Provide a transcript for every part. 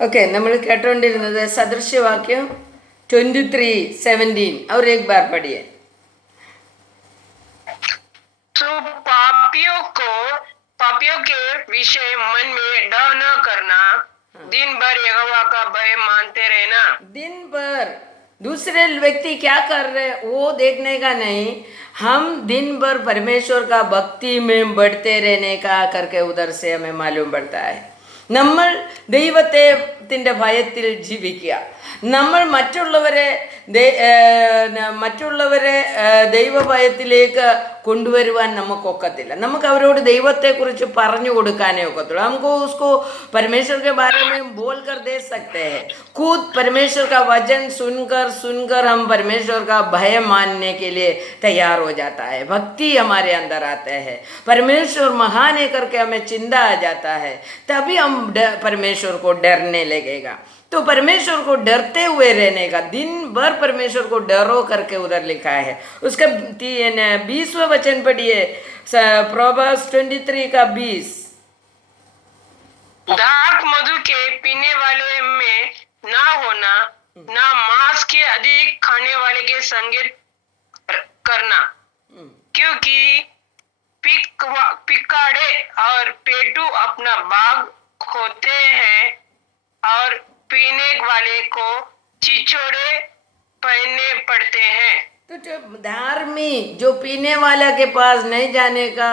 Okay, നമ്മൾ കേട്ടോണ്ടിരുന്നത് സദൃശ്യവാക്യം 23:17 और एक बार पढ़िए। तो पापियों के विषय मन में डर न करना, दिन भर यहोवा का भय मानते रहना। दिन भर दूसरे व्यक्ति क्या कर रहे वो देखने का नहीं, हम दिन भर परमेश्वर का भक्ति में बढ़ते रहने का करके उधर से हमें मालूम पड़ता है। നമ്മൾ ദൈവത്തിന്റെ ഭയത്തിൽ ജീവിക്കുക. നമ്മൾ മറ്റുള്ളവരെ ദൈവഭയത്തിലേക്ക് കൊണ്ടുവരുവാൻ നമുക്കൊക്കത്തില്ല. നമുക്ക് അവരോട് ദൈവത്തെക്കുറിച്ച് പറഞ്ഞു കൊടുക്കാനേ ഒക്കത്തുള്ളൂ. हमको उसको परमेश्वर के बारे में बोल कर दे सकते हैं. खुद परमेश्वर का वचन सुनकर हम परमेश्वर का भय मानने के लिए तैयार हो जाता है. भक्ति हमारे अंदर आते हैं, परमेश्वर महान है करके हमें चिंता आ जाता है, तभी हम परमेश्वर को डरने लगेगा. तो परमेश्वर को डरते हुए रहने का, दिन भर परमेश्वर को डरो करके उधर लिखा है. उसका 20वां वचन पढ़िए, प्रोवर्ब्स 23 का 20. दाख मधु के पीने वाले में ना होना, ना मांस के अधिक खाने वाले के संगत करना, क्योंकि पिकाड़े और पेटू अपना बाग खोते हैं और पीने वाले को छिछोड़े पहनने पड़ते हैं. तो जो धार्मिक, जो पीने वाला के पास नहीं जाने का,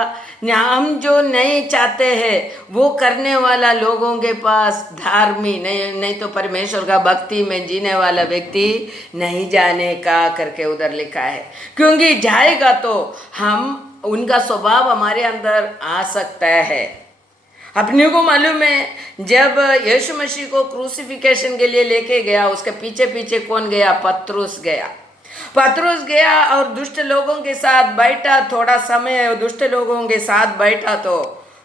हम जो नहीं चाहते हैं वो करने वाला लोगों के पास धार्मिक नहीं तो परमेश्वर का भक्ति में जीने वाला व्यक्ति नहीं जाने का करके उधर लिखा है. क्योंकि जाएगा तो हम उनका स्वभाव हमारे अंदर आ सकता है. अपने को मालूम है, जब यीशु मसीह को क्रूसिफिकेशन के लिए लेके गया, उसके पीछे पीछे कौन गया? पतरस गया और दुष्ट लोगों के साथ बैठा. थोड़ा समय दुष्ट लोगों के साथ बैठा तो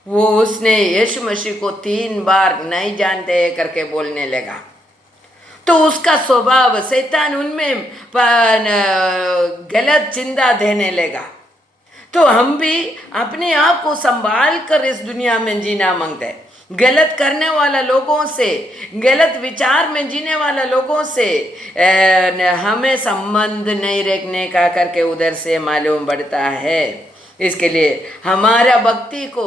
वो उसने यीशु मसीह को 3 बार नहीं जानते करके बोलने लगा. तो उसका स्वभाव, शैतान उनमें गलत चिंता देने लगा. तो हम भी अपने आप को संभाल कर इस दुनिया में जीना मांगते हैं. गलत करने वाला लोगों से, गलत विचार में जीने वाला लोगों से हमें संबंध नहीं रखने का करके उधर से मालूम पड़ता है. इसके लिए हमारा भक्ति को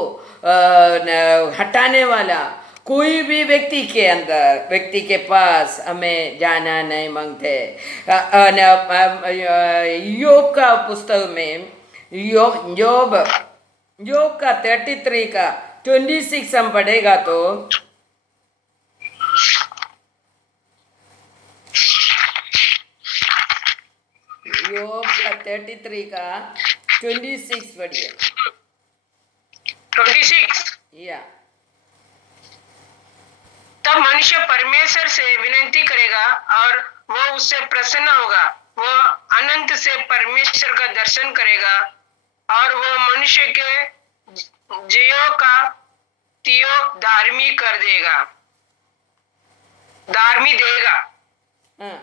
हटाने वाला कोई भी व्यक्ति के पास हमें जाना नहीं मांगते. योग का पुस्तक में योग का 33 का 26 हम पढ़ेगा तो योग का 33 का 26 पढ़िए. 26. या तब मनुष्य परमेश्वर से विनती करेगा और वह उससे प्रसन्न होगा. वह अनंत से परमेश्वर का दर्शन करेगा और वह मनुष्य के जियो का तियो धार्मिक देगा. हाँ,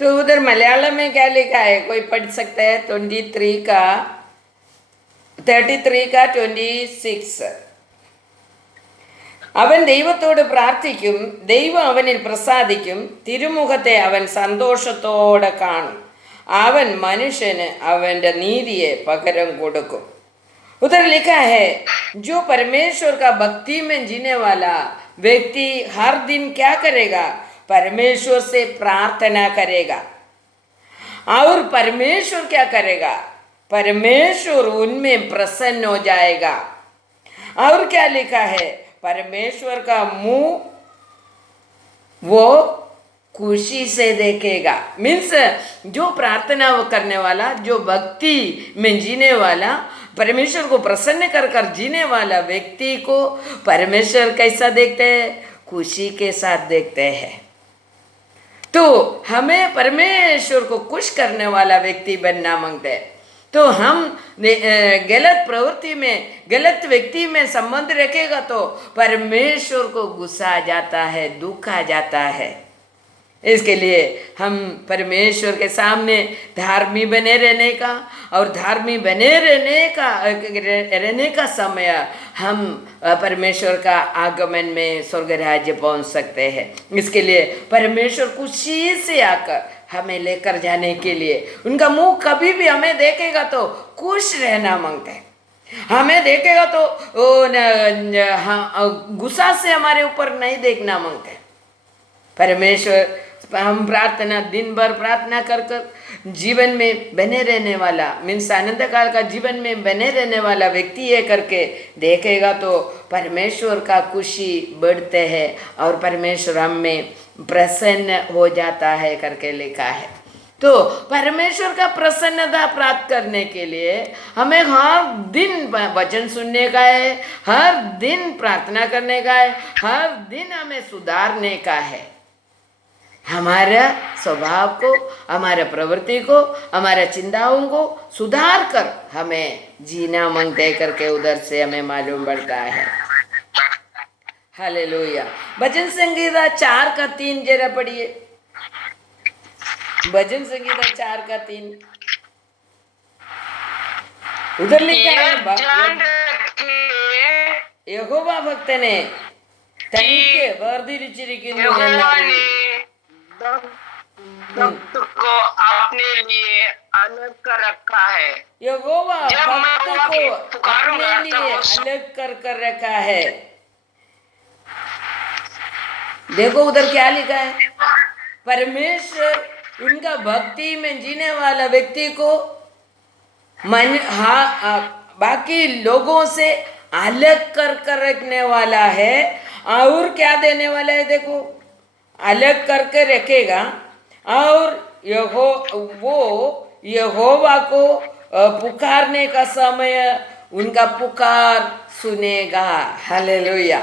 तो उधर मलयालम में क्या लिखा है, कोई पढ़ सकता है? 33 का 26. അവൻ ദൈവത്തോട് പ്രാർത്ഥിക്കും, ദൈവം അവനിൽ പ്രസാദിക്കും, തിരുമുഖത്തെ അവൻ സന്തോഷത്തോടെ കാണും, അവൻ മനുഷ്യന് അവൻ്റെ നീതിയെ പകരം കൊടുക്കും. उधर लिखा है, जो परमेश्वर का भक्ति में जीने वाला व्यक्ति हर दिन क्या करेगा? परमेश्वर से प्रार्थना करेगा. और परमेश्वर क्या करेगा? परमेश्वर उनमें प्रसन्न हो जाएगा. और क्या लिखा है? परमेश्वर का मुंह वो खुशी से देखेगा. मीन्स जो प्रार्थना करने वाला, जो भक्ति में जीने वाला, परमेश्वर को प्रसन्न कर जीने वाला व्यक्ति को परमेश्वर कैसा देखते हैं? खुशी के साथ देखते हैं. तो हमें परमेश्वर को खुश करने वाला व्यक्ति बनना मांगते हैं. तो हम गलत प्रवृत्ति में, गलत व्यक्ति में संबंध रखेगा तो परमेश्वर को गुस्सा आ जाता है, दुख आ जाता है. इसके लिए हम परमेश्वर के सामने धार्मिक बने रहने का और धार्मिक बने रहने का समय हम परमेश्वर का आगमन में स्वर्ग राज्य पहुंच सकते हैं। इसके लिए परमेश्वर खुशी से आकर हमें लेकर जाने के लिए, उनका मुंह कभी भी हमें देखेगा तो खुश रहना मांगते हैं, हमें देखेगा तो गुस्सा से हमारे ऊपर नहीं देखना मांगते। परमेश्वर, हम प्रार्थना दिन भर प्रार्थना कर कर जीवन में बने रहने वाला, मीन्स आनंद काल का जीवन में बने रहने वाला व्यक्ति है करके देखेगा तो परमेश्वर का खुशी बढ़ते है और परमेश्वर हम में प्रसन्न हो जाता है करके लिखा है। तो परमेश्वर का प्रसन्नता प्राप्त करने के लिए हमें हर दिन वचन सुनने का है, हर दिन प्रार्थना करने का है, हर दिन हमें सुधारने का है। हमारा स्वभाव को, हमारे प्रवृत्ति को, हमारे चिंताओं को सुधार कर हमें जीना मांगते करके उधर से हमें मालूम पड़ता है। हालेलुया। भजन संगीता 4:3 जरा पढ़िए। भजन संगीता 4:3 उधर लिखा है, यहोवा भक्तने तनिके वर्धिरिचिरिकिनु यहोवाने भक्त को अपने लिए अलग कर रखा है। यहोवा जब मैं भक्त वहाँ को पुकारूंगा अपने तब लिए वो अलग कर रखा है। देखो उधर क्या लिखा है, परमेश्वर उनका भक्ति में जीने वाला व्यक्ति को बाकी लोगों से अलग कर रखने वाला है। और क्या देने वाला है, देखो अलग करके रखेगा और वो यहोवा को पुकारने का समय उनका पुकार सुनेगा। हालेलुया।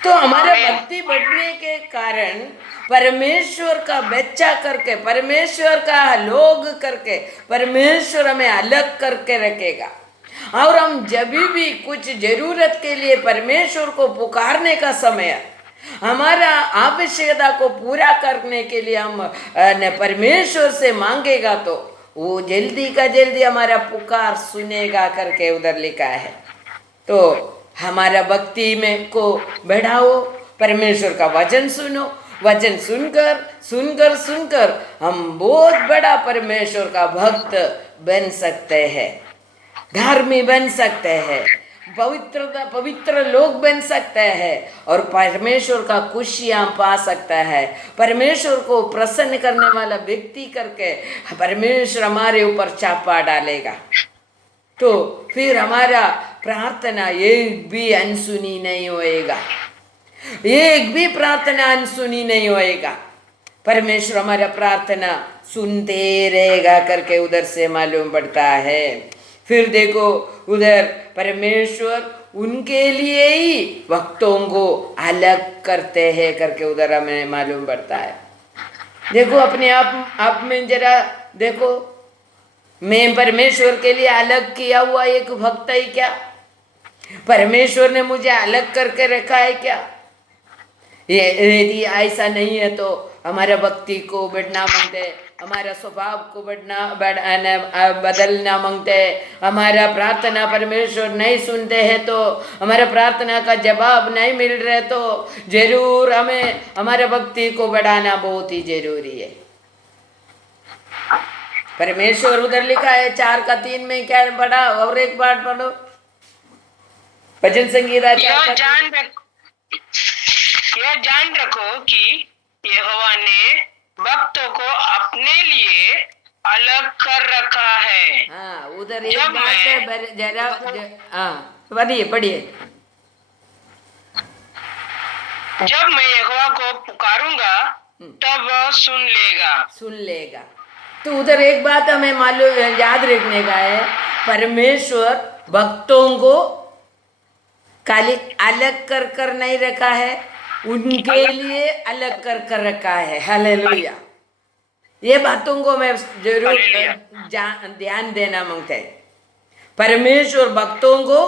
तो हमारे भक्ति बढ़ने के कारण परमेश्वर का बच्चा करके, परमेश्वर का लोग करके परमेश्वर हमें अलग करके रखेगा। और हम जब भी कुछ जरूरत के लिए परमेश्वर को पुकारने का समय, हमारा आवश्यकता को पूरा करने के लिए हम परमेश्वर से मांगेगा तो वो जल्दी का जल्दी हमारा पुकार सुनेगा करके उधर लिखा है। तो हमारा भक्ति में को बढ़ाओ, परमेश्वर का वचन सुनो, वचन सुनकर हम बहुत बड़ा परमेश्वर का भक्त बन सकते हैं, धार्मिक बन सकते हैं, पवित्र लोग बन सकते हैं और परमेश्वर का खुशियाँ पा सकता है। परमेश्वर को प्रसन्न करने वाला व्यक्ति करके परमेश्वर हमारे ऊपर चापा डालेगा। तो फिर हमारा प्रार्थना एक भी अनसुनी नहीं होएगा, एक भी प्रार्थना अनसुनी नहीं होएगा। परमेश्वर हमारा प्रार्थना सुनते रहेगा करके उधर से मालूम पड़ता है। फिर देखो उधर परमेश्वर उनके लिए ही भक्तों को अलग करते हैं करके उधर हमें मालूम पड़ता है। देखो अपने आप में जरा देखो, मैं परमेश्वर के लिए अलग किया हुआ एक भक्त है क्या? परमेश्वर ने मुझे अलग करके रखा है क्या? यदि ऐसा नहीं है तो हमारा भक्ति को बढ़ना मांगते, हमारा स्वभाव को बदलना मांगते, हमारा प्रार्थना परमेश्वर नहीं सुनते हैं तो, हमारा प्रार्थना का जवाब नहीं मिल रहे तो जरूर हमें हमारा भक्ति को बढ़ाना बहुत ही जरूरी है। परमेश्वर उधर लिखा है 4:3 में क्या पढ़ा, और एक बार पढ़ो भजन संगीता 4:3। यह जान रखो कि यहोवा ने भक्तों को अपने लिए अलग कर रखा है। हाँ उधर एक बात है जरा, हाँ पढ़िए। जब मैं यहोवा को पुकारूंगा तब वह सुन लेगा। तो उधर एक बात हमें मालूम याद रखने का है, परमेश्वर भक्तों को खाली अलग कर नहीं रखा है, उनके लिए अलग कर रखा है। हालेलुया। ये बातों को मैं जरूर ध्यान देना मांगते हैं। परमेश्वर भक्तों को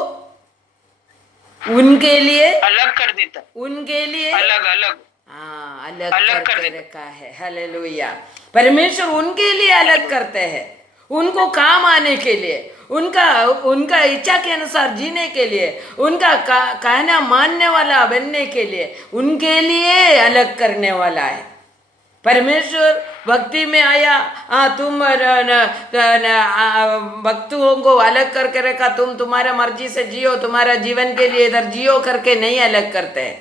उनके लिए अलग कर देता, उनके लिए अलग हाँ, अलग अलग कर करके देता। रखा है। हालेलुया। परमेश्वर उनके लिए अलग करते हैं, उनको काम आने के लिए, उनका उनका इच्छा के अनुसार जीने के लिए, उनका कहना मानने वाला बनने के लिए, उनके लिए अलग करने वाला है। परमेश्वर भक्ति में आया, तुम भक्तों को अलग करके रखा, तुम तुम्हारा मर्जी से जियो, तुम्हारा जीवन के लिए इधर जियो करके नहीं अलग करते हैं।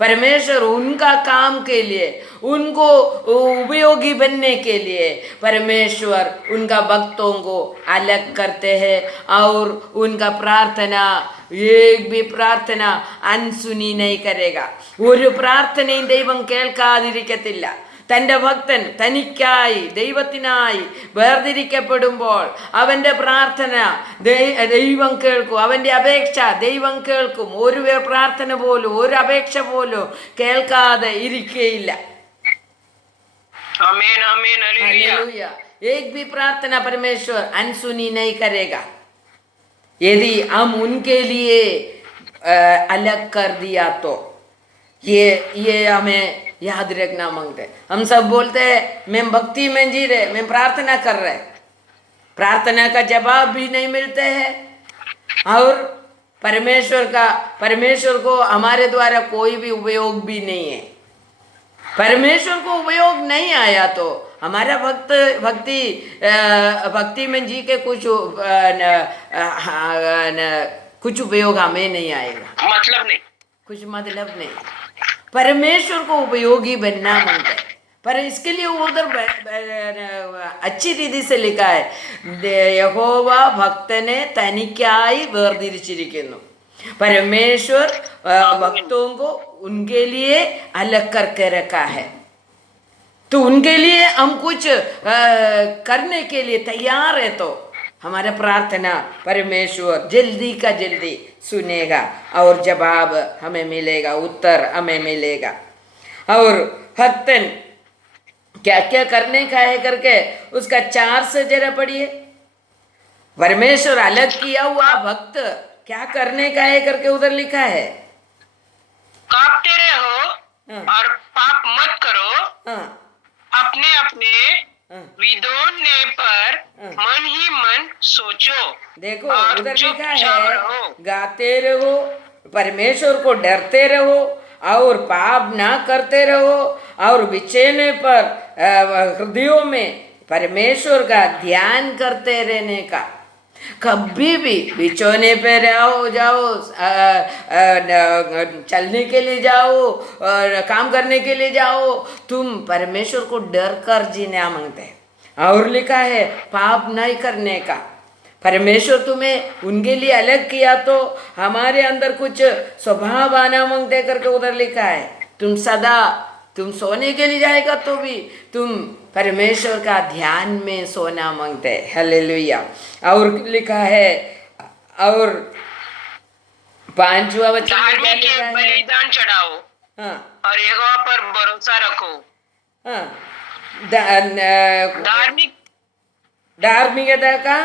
परमेश्वर उनका काम के लिए, उनको उपयोगी बनने के लिए परमेश्वर उनका भक्तों को अलग करते हैं, और उनका प्रार्थना, एक भी प्रार्थना अनसुनी नहीं करेगा। ഒരു പ്രാർത്ഥനയും ദൈവം കേൾക്കാതിരിക്കത്തില്ല. തൻ്റെ ഭക്തൻ തനിക്കായി ദൈവത്തിനായി വേർതിരിക്കപ്പെടുമ്പോൾ അവൻ്റെ പ്രാർത്ഥന ദൈവം കേൾക്കും, അവൻ്റെ അപേക്ഷ ദൈവം കേൾക്കും. ഒരു പ്രാർത്ഥന പോലും, ഒരു അപേക്ഷ പോലും കേൾക്കാതെ ഇരിക്കുകയില്ല. आमीन आमीन हालेलुया। हालेलुया। एक भी प्रार्थना परमेश्वर अनसुनी नहीं करेगा यदि हम उनके लिए अलग कर दिया तो। ये हमें याद रखना मांगते हैं। हम सब बोलते हैं मैं भक्ति में जी रहे, मैं प्रार्थना कर रहे, प्रार्थना का जवाब भी नहीं मिलते हैं, और परमेश्वर को हमारे द्वारा कोई भी उपयोग भी नहीं है। परमेश्वर को उपयोग नहीं आया तो हमारा भक्ति में जी के कुछ उपयोग हमें नहीं आएगा, मतलब नहीं। कुछ मतलब नहीं। परमेश्वर को उपयोगी बनना मांगता है, पर इसके लिए उधर अच्छी रीति से लिखा है, യഹോവ ഭക്തനെ തനിക്കായി വേർതിരിച്ചിരിക്കുന്നു. परमेश्वर भक्तों को उनके लिए अलग करके रखा है। तो उनके लिए हम कुछ करने के लिए तैयार है तो हमारा प्रार्थना परमेश्वर जल्दी का जल्दी सुनेगा, और जवाब हमें मिलेगा, उत्तर हमें मिलेगा। और भक्तन क्या क्या करने का है करके उसका 4 से जरा पढ़िए। परमेश्वर अलग किया हुआ भक्त क्या करने का है करके उधर लिखा है। कांपते रहो हाँ। और पाप मत करो, हाँ अपने अपने हाँ। विदोने पर हाँ। मन ही मन सोचो देखो और उधर लिखा चुपचाप है, रहो। गाते रहो, परमेश्वर को डरते रहो, और पाप ना करते रहो, और बिछेने पर हृदयों में परमेश्वर का ध्यान करते रहने का। कभी भी बिछोने पे जाओ, चलने के लिए जाओ, और काम करने के लिए जाओ, तुम परमेश्वर को डर कर जीना मांगते हैं। और लिखा है पाप नहीं करने का। परमेश्वर तुम्हें उनके लिए अलग किया तो हमारे अंदर कुछ स्वभाव आना मांगते करके उधर लिखा है। तुम सदा, तुम सोने के लिए जाएगा तो भी तुम परमेश्वर का ध्यान में सोना मांगते हैं। हालेलुया। और लिखा है, और 5वां वचन में क्या धार्मिक लिखा के है? बलिदान चढ़ाओ हाँ और यहोवा पर भरोसा रखो। हाँ। धार्मिक धार्मिकता का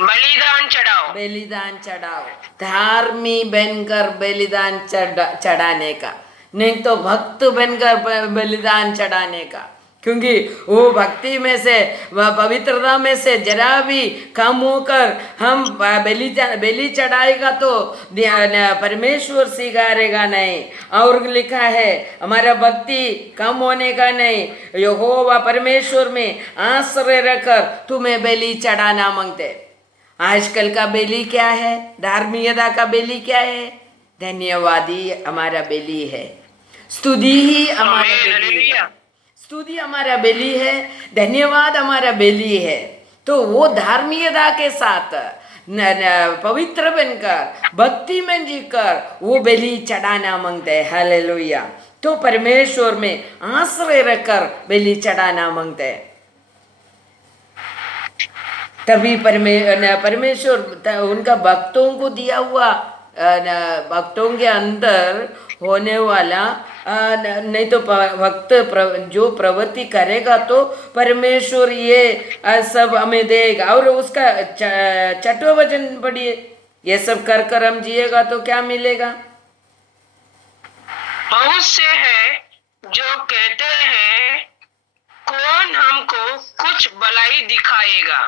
बलिदान चढ़ाओ। बलिदान चढ़ाओ, धार्मिक बनकर बलिदान चढ़ाने का, नहीं तो भक्त बनकर बलिदान चढ़ाने का। क्योंकि वो भक्ति में से, पवित्रता में से जरा भी कम होकर हम बलि चढ़ाएगा तो परमेश्वर स्वीकारेगा नहीं। और लिखा है हमारा भक्ति कम होने का नहीं, यहोवा परमेश्वर में आश्रय रखकर तुम्हें बलि चढ़ाना मांगते। आजकल का बलि क्या है? धार्मिकता का बलि क्या है? धन्यवादी हमारा बलि है, स्तुति ही हमारा बलि है, स्तुति हमारा बलि है, धन्यवाद हमारा बलि है। तो वो धार्मिकता के साथ पवित्र बनकर भक्ति में जीकर वो बलि चढ़ाना मांगते हैं। हालेलुया। तो परमेश्वर में आश्रय रखकर बलि चढ़ाना मांगते हैं, तभी परमेश्वर उनका भक्तों को दिया हुआ, भक्तों के अंदर होने वाला, नहीं तो भक्त जो प्रवृत्ति करेगा तो परमेश्वर ये सब हमें देगा। और उसका 6वां वचन पढ़िए, ये सब कर कर हम जिएगा तो क्या मिलेगा? बहुत से हैं जो कहते हैं, कौन हमको कुछ भलाई दिखाएगा।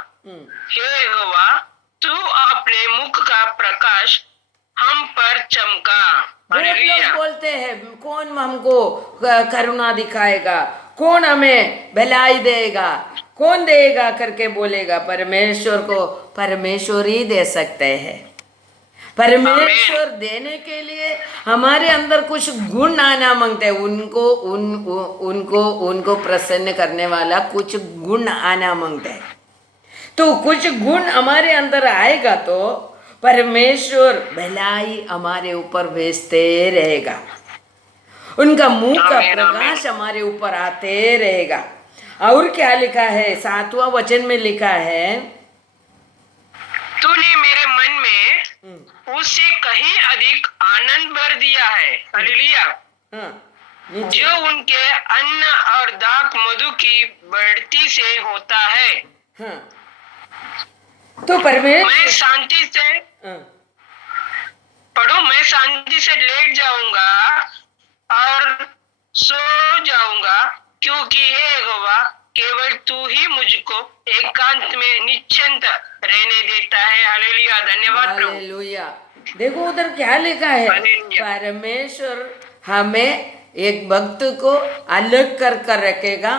हे यहोवा, तू अपने मुख का प्रकाश हम पर चमका। बहुत लोग हालेलुया। बोलते हैं कौन हमको करुणा दिखाएगा, कौन हमें भलाई देगा, कौन देगा करके बोलेगा। परमेश्वर को परमेश्वर ही दे सकते हैं। परमेश्वर देने के लिए हमारे अंदर कुछ गुण आना मांगते हैं। उनको प्रसन्न करने वाला कुछ गुण आना मांगते हैं। तो कुछ गुण हमारे अंदर आएगा तो परमेश्वर भलाई हमारे ऊपर भेजते रहेगा, उनका मुंह का आमीन, प्रकाश हमारे ऊपर आते रहेगा। और क्या लिखा है 7वां वचन में लिखा है, तूने मेरे मन में उससे कहीं अधिक आनंद भर दिया है। हालेलुया। हाँ, नीचे। जो उनके अन्न और दाख मधु की बढ़ती से होता है। हाँ, तो परमेश्वर मैं शांति से हाँ, पढ़ो, मैं शांति से लेट जाऊंगा और सो जाऊंगा, क्योंकि हे यहोवा, केवल तू ही मुझको एकांत में निश्चिंत रहने देता है। हालेलुया। धन्यवाद प्रभु। हालेलुया। देखो उधर क्या लिखा है, हालेलुया। परमेश्वर हमें एक भक्त को अलग कर रखेगा,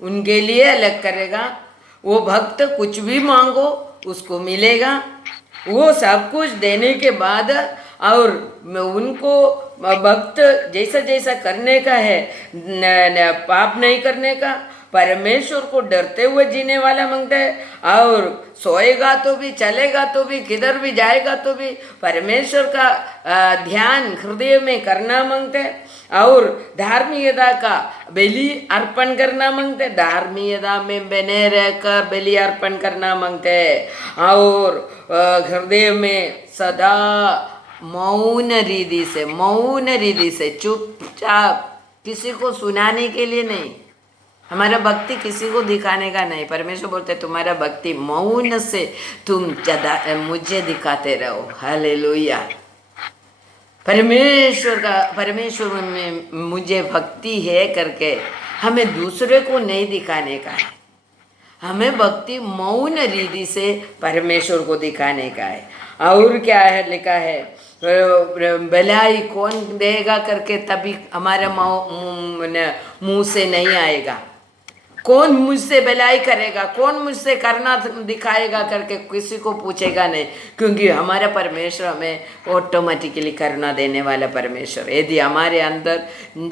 उनके लिए अलग करेगा। वो भक्त कुछ भी मांगो उसको मिलेगा। वो सब कुछ देने के बाद और उनको भक्त जैसा जैसा करने का है, पाप नहीं करने का, परमेश्वर को डरते हुए जीने वाला मांगता है। और सोएगा तो भी, चलेगा तो भी, किधर भी जाएगा तो भी परमेश्वर का ध्यान हृदय में करना मांगते हैं। और धार्मिकता का बलि अर्पण करना मांगते हैं, धार्मिकता में बने रहकर बलि अर्पण करना मांगते हैं। और हृदय में सदा मौन रीति से चुपचाप, किसी को सुनाने के लिए नहीं, हमारा भक्ति किसी को दिखाने का नहीं। परमेश्वर बोलते तुम्हारा भक्ति मौन से तुम मुझे दिखाते रहो। हालेलुया। परमेश्वर में मुझे भक्ति है करके हमें दूसरे को नहीं दिखाने का है, हमें भक्ति मौन रीति से परमेश्वर को दिखाने का है। और क्या है लिखा है, भलाई कौन देगा करके तभी हमारे मुंह से नहीं आएगा। कौन मुझसे भलाई करेगा, कौन मुझसे करना दिखाएगा करके किसी को पूछेगा नहीं, क्योंकि हमारा परमेश्वर हमें ऑटोमेटिकली करुणा देने वाला परमेश्वर। यदि हमारे अंदर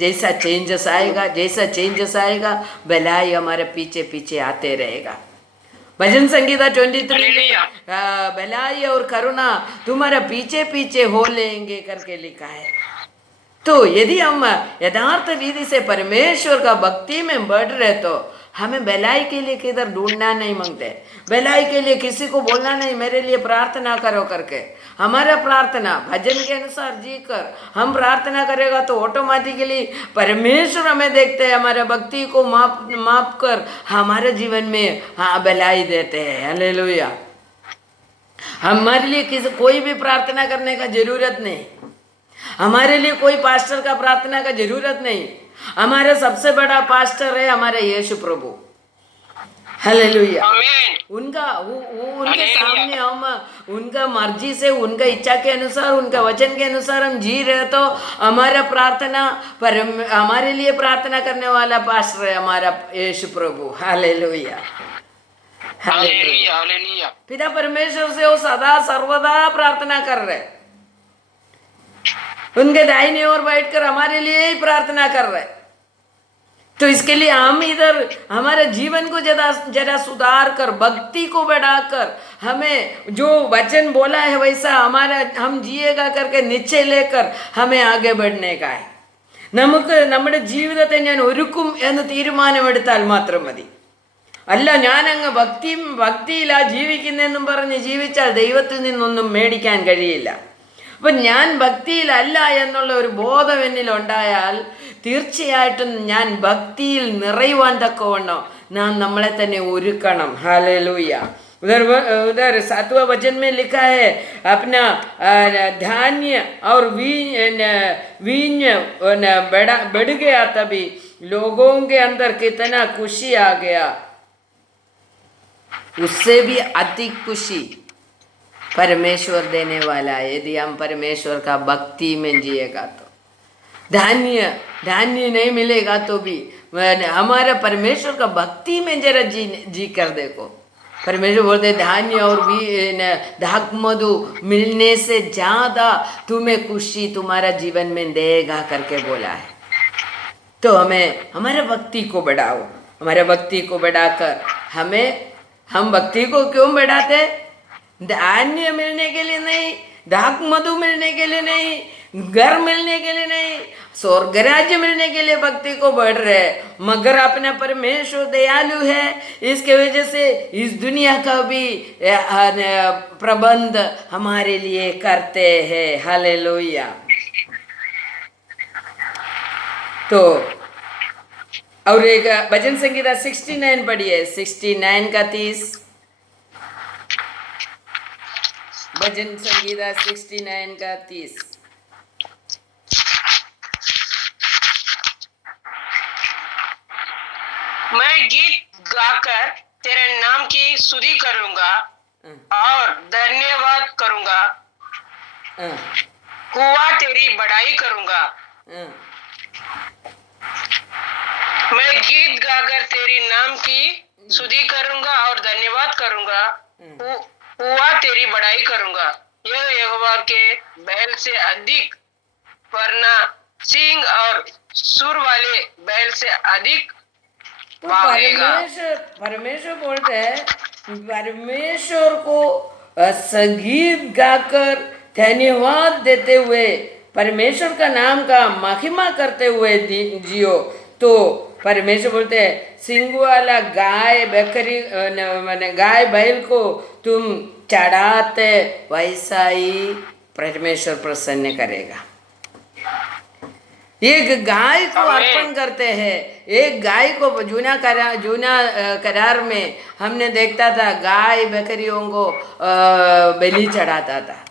जैसा चेंजेस आएगा भलाई हमारे पीछे पीछे आते रहेगा। भजन संगीता 23 में भलाई और करुणा तुम्हारा पीछे पीछे हो लेंगे करके लिखा है। तो यदि हम यथार्थ रीति से परमेश्वर का भक्ति में बढ़ रहे तो हमें भलाई के लिए किधर ढूंढना नहीं मांगते, भलाई के लिए किसी को बोलना नहीं मेरे लिए प्रार्थना करो करके। हमारा प्रार्थना भजन के अनुसार जी कर हम प्रार्थना करेगा तो ऑटोमेटिकली परमेश्वर हमें देखते हैं, हमारे भक्ति को माप कर हमारे जीवन में भलाई देते हैं। हालेलुया। हमारे लिए कोई भी प्रार्थना करने का जरूरत नहीं, हमारे लिए कोई पास्टर का प्रार्थना का जरूरत नहीं। हमारा सबसे बड़ा पास्टर है हमारे यीशु प्रभु। हालेलुया। उनके सामने हम उनका मर्जी से, उनका इच्छा के अनुसार, उनका वचन के अनुसार हम जी रहे तो हमारा प्रार्थना हमारे लिए प्रार्थना करने वाला पास्टर है हमारा यीशु प्रभु। हालेलुया। हालेलुया। पिता परमेश्वर से वो सदा सर्वदा प्रार्थना कर रहे, उनके दाहिने ओर बैठकर हमारे लिए ही प्रार्थना कर रहे। तो इसके लिए हम इधर हमारे जीवन को जरा सुधार कर, भक्ति को बढ़ाकर, हमें जो वचन बोला है वैसा हम जिएगा करके निश्चय लेकर हमें आगे बढ़ने का है। നമ്മുടെ ജീവിതത്തെ ഞാൻ ഒരുക്കും എന്ന് തീരുമാനമെടുത്താൽ മാത്രം മതി. അല്ല ഞാൻ അങ്ങ് ഭക്തിയിലാ ജീവിക്കുന്നെന്നും പറഞ്ഞ് ജീവിച്ചാൽ ദൈവത്തിൽ നിന്നൊന്നും മേടിക്കാൻ കഴിയില്ല. അപ്പം ഞാൻ ഭക്തിയിലല്ല എന്നുള്ള ഒരു ബോധം എന്നിലുണ്ടായാൽ തീർച്ചയായിട്ടും ഞാൻ ഭക്തിയിൽ നിറയുവാൻ തക്കവണ്ണം നാം നമ്മളെ തന്നെ ഒരുക്കണം. ഹല്ലേലൂയ. उधर 7वां वचन में लिखा है अपना धान्य और वीन्य बढ़ गया, तभी लोगों के अंदर कितना खुशी आ गया, उससे भी अधिक खुशी परमेश्वर देने वाला है यदि हम परमेश्वर का भक्ति में जिएगा तो। धान्य नहीं मिलेगा तो भी हमारा परमेश्वर का भक्ति में जरा जी कर देखो। परमेश्वर बोलते धान्य और भी दाख मधु मिलने से ज्यादा तुम्हें खुशी तुम्हारा जीवन में देगा करके बोला है। तो हमें हमारे भक्ति को बढ़ाओ, हमारे भक्ति को बढ़ाकर हम भक्ति को क्यों बढ़ाते? धान्य मिलने के लिए नहीं, दाख मधु मिलने के लिए नहीं, घर मिलने के लिए नहीं, स्वर्ग राज्य मिलने के लिए भक्ति को बढ़ रहे, मगर अपना परमेश्वर दयालु है, इसके वजह से इस दुनिया का भी प्रबंध हमारे लिए करते हैं। हालेलुया। तो और एक भजन संगीता 69 पढ़िए, 69 का 30। भजन संगीता 69 का 30। मैं गीत गाकर तेरे नाम की स्तुति करूंगा और धन्यवाद करूंगा, हुआ तेरी बड़ाई करूंगा। मैं गीत गाकर तेरी नाम की स्तुति करूंगा और धन्यवाद करूंगा, हुआ तेरी बड़ाई करूंगा। यह यहोवा के बैल से अधिक, वरना सिंह और सुर वाले बैल से अधिक तो परमेश्वर बोलते हैं, परमेश्वर को संगीत गाकर धन्यवाद देते हुए परमेश्वर का नाम का महिमा करते हुए जियो। तो परमेश्वर बोलते हैं सिंह वाला गाय बकरी मैंने गाय बैल को तुम चढ़ाते वैसा ही परमेश्वर प्रसन्न करेगा। एक गाय को अर्पण करते हैं, एक गाय को जूना करार में हमने देखता था गाय बकरियों को बलि चढ़ाता था।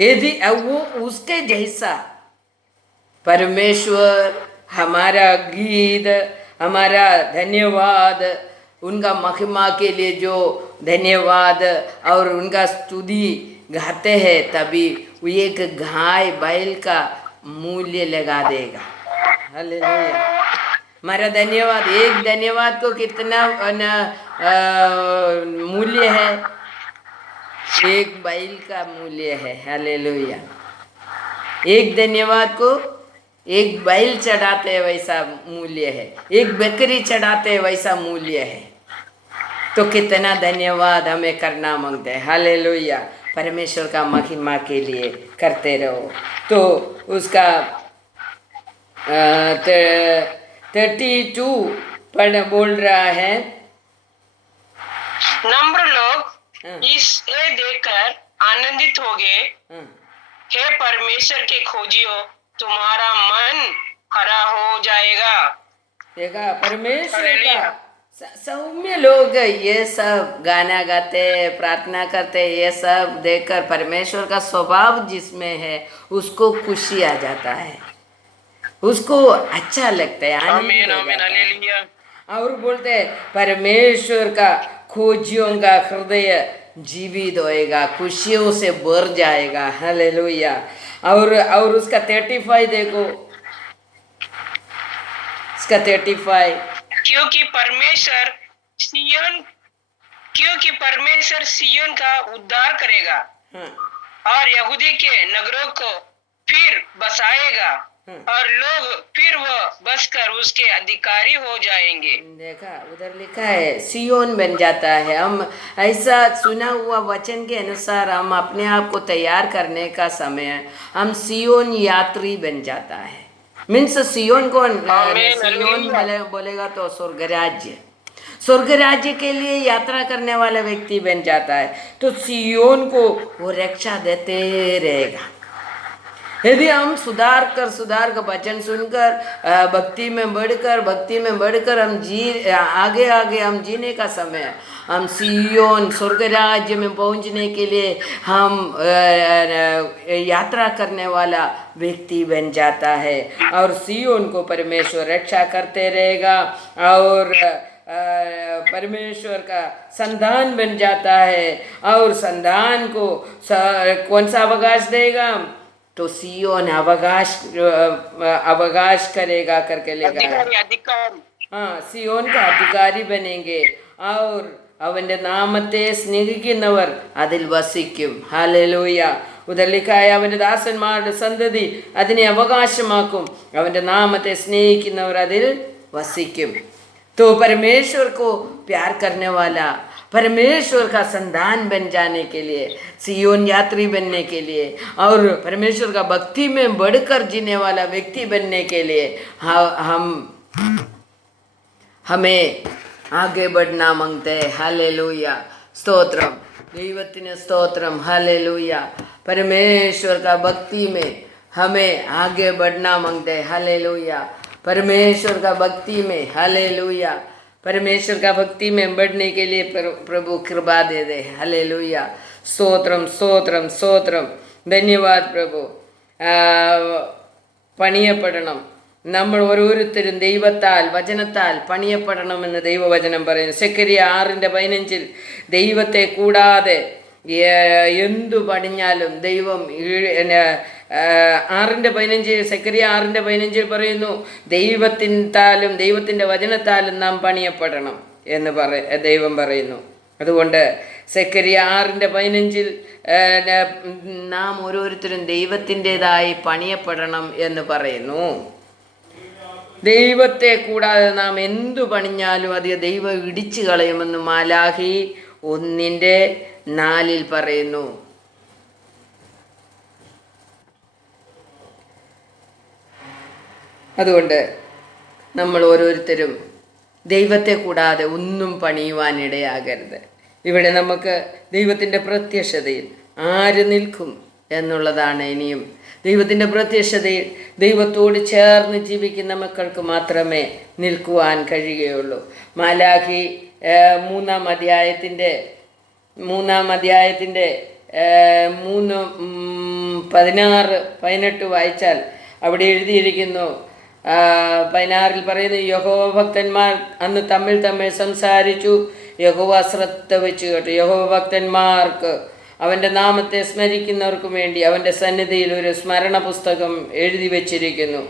यदि वो उसके जैसा परमेश्वर हमारा गीत, हमारा धन्यवाद, उनका महिमा के लिए जो धन्यवाद और उनका स्तुति गाते हैं, तभी वो एक गाय बैल का मूल्य लगा देगा। हालेलुया। हमारा धन्यवाद, एक धन्यवाद को कितना मूल्य है? एक बैल का मूल्य है। हालेलुया। एक धन्यवाद को एक बैल चढ़ाते हैं वैसा मूल्य है, एक बकरी चढ़ाते हैं वैसा मूल्य है। तो कितना धन्यवाद हमें करना मांगते हैं। हालेलुया। परमेश्वर का महिमा के लिए करते रहो। तो उसका 32 बोल रहा है, नम्र लोग इसे देखकर आनंदित होंगे, हे परमेश्वर के खोजियो तुम्हारा मन हरा हो जाएगा। देखा परमेश्वर का सौम्य लोग ये सब गाना गाते, प्रार्थना करते, ये सब देखकर परमेश्वर का स्वभाव जिसमें है उसको खुशी आ जाता है, उसको अच्छा लगता है, आनंद हो जाता है। और बोलते हैं परमेश्वर का खोजियों का हृदय जीवित होएगा, खुशियों से भर जाएगा। हालेलुया। और उसका 35 देखो, इसका 35, क्योंकि परमेश्वर सिय्योन का उद्धार करेगा और यहूदी के नगरों को फिर बसाएगा और लोग फिर वो बसकर उसके अधिकारी हो जाएंगे। देखा उधर लिखा है सिय्योन बन जाता है। हम ऐसा सुना हुआ वचन के अनुसार हम अपने आप को तैयार करने का समय हम सिय्योन यात्री बन जाता है। मीन्स सिय्योन को सिय्योन बोलेगा तो स्वर्ग राज्य के लिए यात्रा करने वाला व्यक्ति बन जाता है। तो सिय्योन को वो रक्षा देते रहेगा। यदि हम सुधार कर वचन सुनकर भक्ति में बढ़कर हम आगे हम जीने का समय हम सियोन स्वर्ग राज्य में पहुंचने के लिए हम यात्रा करने वाला व्यक्ति बन जाता है, और सियोन को परमेश्वर रक्षा करते रहेगा, और परमेश्वर का संतान बन जाता है, और संतान को कौन सा अवकाश देगा? तो सियोन अवकाश करेगा करके लेगा। हाँ, സിയോൻ का अधिकारी बनेंगे, और അവൻ്റെ നാമത്തെ സ്നേഹിക്കുന്നവർ അതിൽ വസിക്കും. ഹല്ലേലൂയ. ഉദലിക്കായ അവൻ്റെ ദാസന്മാരുടെ സന്തതി അതിനെ അവകാശമാക്കും. അവൻ്റെ നാമത്തെ സ്നേഹിക്കുന്നവർ അതിൽ വസിക്കും. तो परमेश्वर को प्यार करने वाला, परमेश्वर का संतान बन जाने के लिए, सियोन यात्री बनने के लिए, और परमेश्वर का भक्ति में बढ़कर जीने वाला व्यक्ति बनने के लिए हमें आगे बढ़ना मांगते हैं. हालेलुया. स्तोत्रम, ദൈവത്തിന് സ്തോത്രം. हालेलुया. परमेश्वर का भक्ति में हमें आगे बढ़ना मांगते हैं. हालेलुया. परमेश्वर का भक्ति में, हालेलुया, परमेश्वर का भक्ति में बढ़ने के लिए प्रभु कृपा दे दे. हालेलुया. स्तोत्रम स्तोत्रम स्तोत्रम. धन्यवाद प्रभु. പണിയപ്പെടണം. നമ്മൾ ഓരോരുത്തരും ദൈവത്താൽ വചനത്താൽ പണിയപ്പെടണമെന്ന് ദൈവവചനം പറയുന്നു. സെക്കരിയ 6:15 ദൈവത്തെ കൂടാതെ എന്തു പണിഞ്ഞാലും ദൈവം 6:15 സെക്കരിയ 6:15 പറയുന്നു, ദൈവത്തിനാലും ദൈവത്തിൻ്റെ വചനത്താലും നാം പണിയപ്പെടണം എന്ന് ദൈവം പറയുന്നു. അതുകൊണ്ട് സെക്കരിയ 6:15 നാം ഓരോരുത്തരും ദൈവത്തിൻ്റെതായി പണിയപ്പെടണം എന്ന് പറയുന്നു. ദൈവത്തെ കൂടാതെ നാം എന്തു പണിഞ്ഞാലും അത് ദൈവം ഇടിച്ചു കളയുമെന്ന് മാലാഖി 1:4 പറയുന്നു. അതുകൊണ്ട് നമ്മൾ ഓരോരുത്തരും ദൈവത്തെ കൂടാതെ ഒന്നും പണിയുവാനിടയാകരുത്. ഇവിടെ നമുക്ക് ദൈവത്തിൻ്റെ പ്രത്യക്ഷതയിൽ ആര് നിൽക്കും എന്നുള്ളതാണ് ഇനിയും. ദൈവത്തിൻ്റെ പ്രത്യക്ഷതയിൽ ദൈവത്തോട് ചേർന്ന് ജീവിക്കുന്ന മക്കൾക്ക് മാത്രമേ നിൽക്കുവാൻ കഴിയുകയുള്ളൂ. മാലാഖി 3-ാം അധ്യായത്തിൻ്റെ 3:16-18 വായിച്ചാൽ അവിടെ എഴുതിയിരിക്കുന്നു. 16 പറയുന്നു, യഹോവ ഭക്തന്മാർ അന്ന് തമ്മിൽ സംസാരിച്ചു, യഹോവ ശ്രദ്ധ വെച്ച് കേട്ടു. യഹോവ ഭക്തന്മാർക്ക്, അവൻ്റെ നാമത്തെ സ്മരിക്കുന്നവർക്കും വേണ്ടി അവൻ്റെ സന്നിധിയിൽ ഒരു സ്മരണ പുസ്തകം എഴുതി വച്ചിരിക്കുന്നു.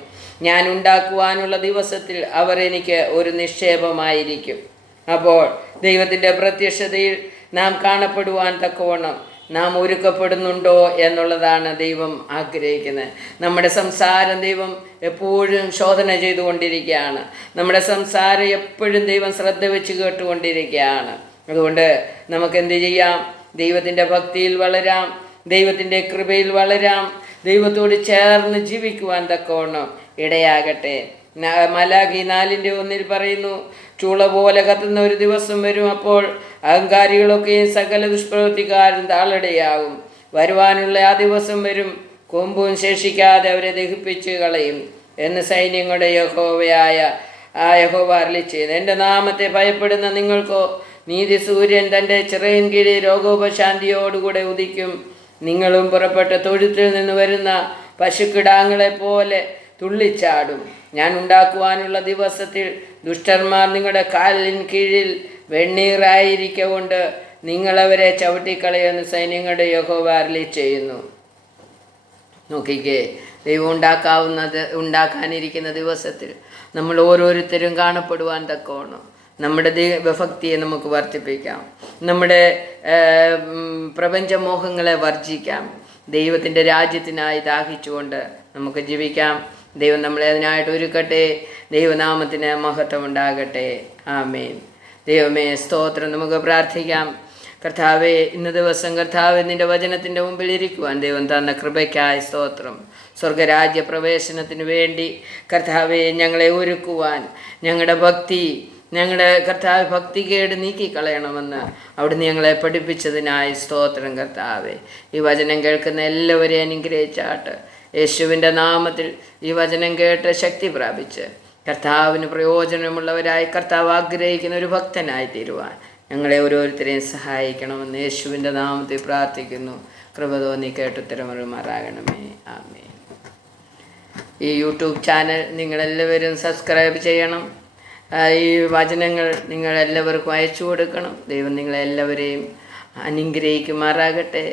ഞാൻ ഉണ്ടാക്കുവാനുള്ള ദിവസത്തിൽ അവർ എനിക്ക് ഒരു നിക്ഷേപമായിരിക്കും. അപ്പോൾ ദൈവത്തിൻ്റെ പ്രത്യക്ഷതയിൽ നാം കാണപ്പെടുവാൻ തക്കവണ്ണം നാം ഒരുക്കപ്പെടുന്നുണ്ടോ എന്നുള്ളതാണ് ദൈവം ആഗ്രഹിക്കുന്നത്. നമ്മുടെ സംസാരം ദൈവം എപ്പോഴും ശോധന ചെയ്തുകൊണ്ടിരിക്കുകയാണ്. നമ്മുടെ സംസാരം എപ്പോഴും ദൈവം ശ്രദ്ധ വെച്ച് കേട്ടുകൊണ്ടിരിക്കുകയാണ്. അതുകൊണ്ട് നമുക്കെന്ത് ചെയ്യാം? ദൈവത്തിൻ്റെ ഭക്തിയിൽ വളരാം, ദൈവത്തിൻ്റെ കൃപയിൽ വളരാം, ദൈവത്തോട് ചേർന്ന് ജീവിക്കുവാൻ തക്കവണ്ണം ഇടയാകട്ടെ. മലാഖി 4:1 പറയുന്നു, ചൂള പോലെ കത്തുന്ന ഒരു ദിവസം വരും, അപ്പോൾ അഹങ്കാരികളൊക്കെയും സകല ദുഷ്പ്രവൃത്തിക്കാരും താളടയാകും. വരുവാനുള്ള ആ ദിവസം വരും, കൊമ്പും ശേഷിക്കാതെ അവരെ ദഹിപ്പിച്ച് കളയും എന്ന് സൈന്യങ്ങളുടെ യഹോവ അരുളിച്ചെയ്തു. എൻ്റെ നാമത്തെ ഭയപ്പെടുന്ന നിങ്ങൾക്കോ നീതി സൂര്യൻ തൻ്റെ ചിറയിൻ കീഴിൽ രോഗോപശാന്തിയോടുകൂടെ ഉദിക്കും. നിങ്ങളും പുറപ്പെട്ട തൊഴുത്തിൽ നിന്ന് വരുന്ന പശുക്കിടാങ്ങളെ പോലെ തുള്ളിച്ചാടും. ഞാൻ ഉണ്ടാക്കുവാനുള്ള ദിവസത്തിൽ ദുഷ്ടന്മാർ നിങ്ങളുടെ കാലിൻ കീഴിൽ വെണ്ണീറായിരിക്കൊണ്ട് നിങ്ങളവരെ ചവിട്ടിക്കളയുന്ന സൈന്യങ്ങളുടെ യഹോവ അരുളിച്ചെയ്യുന്നു. നോക്കിക്കേ, ദൈവം ഉണ്ടാക്കാനിരിക്കുന്ന ദിവസത്തിൽ നമ്മൾ ഓരോരുത്തരും കാണപ്പെടുവാൻ തക്കവണ്ണം നമ്മുടെ ദൈവഭക്തിയെ നമുക്ക് വർദ്ധിപ്പിക്കാം, നമ്മുടെ പ്രപഞ്ചമോഹങ്ങളെ വർജിക്കാം, ദൈവത്തിൻ്റെ രാജ്യത്തിനായി ദാഹിച്ചുകൊണ്ട് നമുക്ക് ജീവിക്കാം. ദൈവം നമ്മളെ അതിനായിട്ട് ഒരുക്കട്ടെ. ദൈവനാമത്തിന് മഹത്വം ഉണ്ടാകട്ടെ. ആമേൻ. ദൈവമേ സ്തോത്രം. നമുക്ക് പ്രാർത്ഥിക്കാം. കർത്താവെ, ഇന്ന് ദിവസം കർത്താവ് നിൻ്റെ വചനത്തിൻ്റെ മുമ്പിൽ ഇരിക്കുവാൻ ദൈവം തന്ന കൃപയ്ക്കായി സ്തോത്രം. സ്വർഗരാജ്യ പ്രവേശനത്തിന് വേണ്ടി കർത്താവെ ഞങ്ങളെ ഒരുക്കുവാൻ, ഞങ്ങളുടെ കർത്താവ് ഭക്തികേട് നീക്കിക്കളയണമെന്ന് അവിടുന്ന് ഞങ്ങളെ പഠിപ്പിച്ചതിനായി സ്തോത്രം. കർത്താവെ, ഈ വചനം കേൾക്കുന്ന എല്ലാവരെയും അനുഗ്രഹിച്ചാട്ട്. യേശുവിൻ്റെ നാമത്തിൽ ഈ വചനം കേട്ട് ശക്തി പ്രാപിച്ച് കർത്താവിന് പ്രയോജനമുള്ളവരായി കർത്താവ് ആഗ്രഹിക്കുന്ന ഒരു ഭക്തനായി തീരുവാൻ ഞങ്ങളെ ഓരോരുത്തരെയും സഹായിക്കണമെന്ന് യേശുവിൻ്റെ നാമത്തിൽ പ്രാർത്ഥിക്കുന്നു. കൃപ തോന്നി കേട്ടുത്തരമരുമാറാകണമേ. ആമേൻ. ഈ യൂട്യൂബ് ചാനൽ നിങ്ങളെല്ലാവരും സബ്സ്ക്രൈബ് ചെയ്യണം. ഈ വചനങ്ങൾ നിങ്ങളെല്ലാവർക്കും അയച്ചു കൊടുക്കണം. ദൈവം നിങ്ങളെല്ലാവരെയും അനുഗ്രഹിക്കുമാറാകട്ടെ.